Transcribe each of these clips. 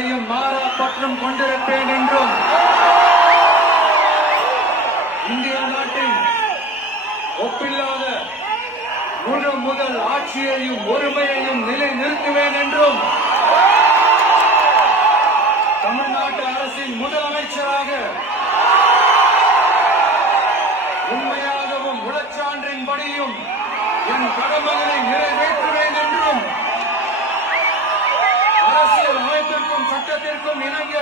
நம்பிக்கையும் மாறா பற்றும் கொண்டிருப்பேன் என்றும் இந்திய நாட்டின் ஒப்பில்லாத முழு முதல் ஆட்சியையும் ஒருமையையும் நிலைநிறுத்துவேன் என்றும் தமிழ்நாட்டு அரசின் முதலமைச்சராக உண்மையாகவும் உளச்சான்றின்படியும் என் கடமைகளை நிறைவேற்றுவேன் என்றும் அரசியல் அமைப்பிற்கும் சட்டத்திற்கும் இணங்க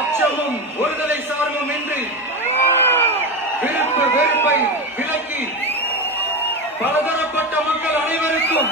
அச்சமும் ஒருதலை சார்பும் இன்றி வெறுப்பை விலக்கி பலதரப்பட்ட மக்கள் அனைவருக்கும்